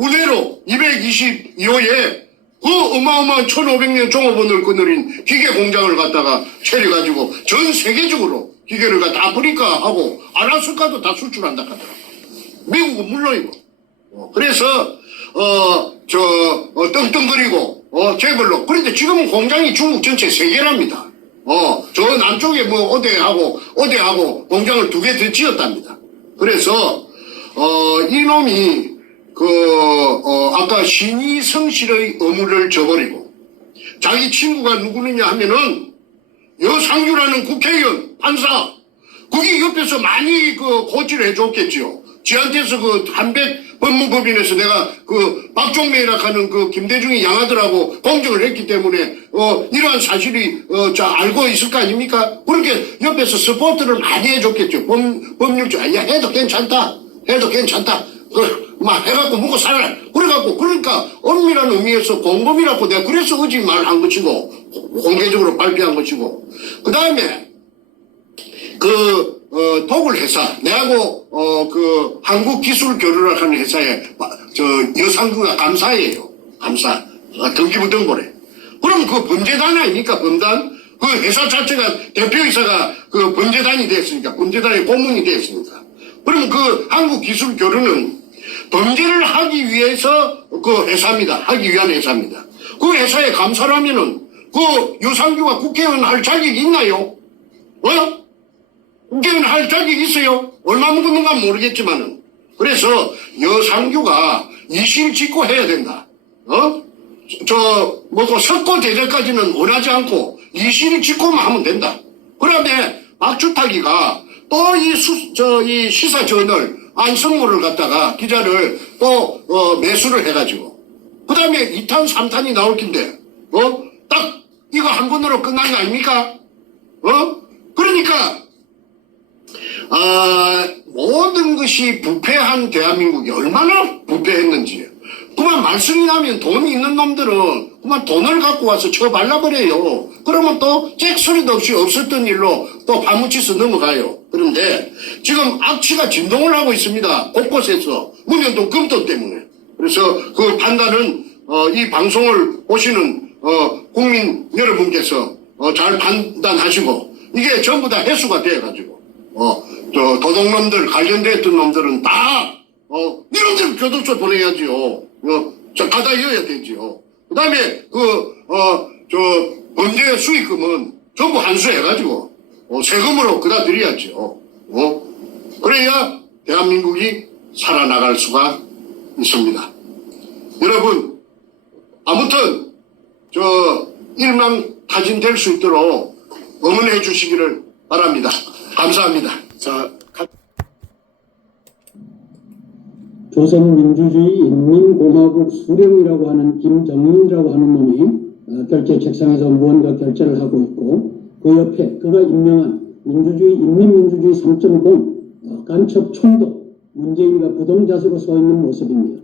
우대로 222호에 그 어마어마한 1500년 종업원을 거느린 기계 공장을 갖다가 차려가지고 전 세계적으로 기계를 갖다 아프리카하고 아라스카도 다 수출한다 하더라고. 미국은 물론이고. 어, 그래서 어저 어, 떵떵거리고 어 재벌로 그런데 지금은 공장이 중국 전체 세 개랍니다. 어저 남쪽에 뭐 어대하고 어대하고 공장을 두 개 더 지었답니다. 그래서 어 이놈이 그 어, 아까 신이 성실의 의무를 저버리고 자기 친구가 누구느냐 하면은 여상규라는 국회의원 판사 그게 옆에서 많이 그 고지를 해줬겠지요. 지한테서 그 한백 법무법인에서 내가 그 박종매라 하는 그 김대중이 양아들하고 공정을 했기 때문에 어 이러한 사실이 어자 알고 있을 거 아닙니까? 그렇게 옆에서 서포트를 많이 해줬겠죠. 법 법률적 야 해도 괜찮다. 해도 괜찮다. 그 막 해갖고 먹고 살아라. 그래갖고 그러니까 엄밀한 의미에서 공범이라고 내가 그래서 어지 말한 것이고 공개적으로 발표한 것이고 그 다음에 그, 어, 독일 회사, 내하고, 어, 그, 한국 기술 교류를 하는 회사에, 마- 저, 여상구가 감사예요. 감사. 어, 등기부등본에. 그럼 그 범죄단 아닙니까, 범단? 그 회사 자체가, 대표이사가 그 범죄단이 됐으니까, 범죄단의 고문이 됐으니까. 그럼 그 한국 기술 교류는 범죄를 하기 위해서 그 회사입니다. 하기 위한 회사입니다. 그 회사에 감사라면은, 그 유상규가 국회의원 할 자격이 있나요? 어? 국회의원 할 자격이 있어요. 얼마 묵었는가 모르겠지만은. 그래서 여상규가 이실 짓고 해야 된다. 어? 저, 뭐고, 석고 대전까지는 원하지 않고 이실 짓고만 하면 된다. 그 다음에 박주타기가 또 이 수, 저, 이 시사 저널 안성모를 갖다가 기자를 또, 어, 매수를 해가지고. 그 다음에 2탄, 3탄이 나올 긴데, 어? 딱 이거 한 번으로 끝난 거 아닙니까? 어? 그러니까 아, 모든 것이 부패한 대한민국이 얼마나 부패했는지. 그만 말씀이 나면 돈이 있는 놈들은 그만 돈을 갖고 와서 쳐 발라버려요. 그러면 또 잭소리도 없이 없었던 일로 또 파묻혀서 넘어가요. 그런데 지금 악취가 진동을 하고 있습니다. 곳곳에서. 문현동 금돈 때문에. 그래서 그 판단은 어, 이 방송을 보시는 어, 국민 여러분께서 어, 잘 판단하시고 이게 전부 다 해수가 돼가지고 어, 저 도둑놈들 관련됐던 놈들은 다 어, 이놈들 교도소 보내야지요. 어, 저 받아여야 되지요. 그 다음에 그, 어, 저 범죄 수익금은 전부 환수해가지고 어, 세금으로 그다 드려야죠. 어? 그래야 대한민국이 살아나갈 수가 있습니다. 여러분, 아무튼 저 일망 타진될 수 있도록 응원해 주시기를 바랍니다. 감사합니다. 자, 가- 조선민주주의 인민공화국 수령이라고 하는 김정은이라고 하는 놈이 어, 결제 책상에서 무언가 결제를 하고 있고 그 옆에 그가 임명한 민주주의 인민민주주의 3.0 어, 간첩 총도 문재인과 부동자석으로 서 있는 모습입니다.